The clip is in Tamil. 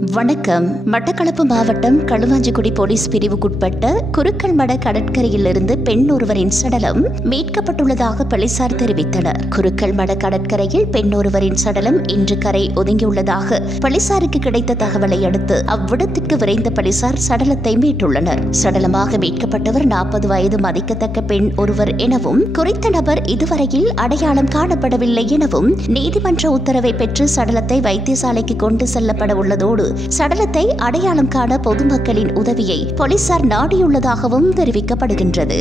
வணக்கம். மட்டக்களப்பு மாவட்டம் களுவாஞ்சிக்குடி போலீஸ் பிரிவுக்குட்பட்ட குருக்கள்மட கடற்கரையிலிருந்து பெண் ஒருவரின் சடலம் மீட்கப்பட்டுள்ளதாக போலீசார் தெரிவித்தனர். குருக்கள்மட கடற்கரையில் பெண் ஒருவரின் சடலம் இன்று கரை ஒதுங்கியுள்ளதாக போலீசாருக்கு கிடைத்த தகவலை அடுத்து அவ்விடத்திற்கு விரைந்த போலீசார் சடலத்தை மீட்டுள்ளனர். சடலமாக மீட்கப்பட்டவர் 40 வயது மதிக்கத்தக்க பெண் ஒருவர் எனவும் குறித்த நபர் இதுவரையில் அடையாளம் காணப்படவில்லை எனவும் நீதிமன்ற உத்தரவை பெற்று சடலத்தை வைத்தியசாலைக்கு கொண்டு செல்லப்பட உள்ளதோடு சடலத்தை அடையாளம் காண பொதுமக்களின் உதவியை போலீசார் நாடியுள்ளதாகவும் தெரிவிக்கப்படுகின்றது.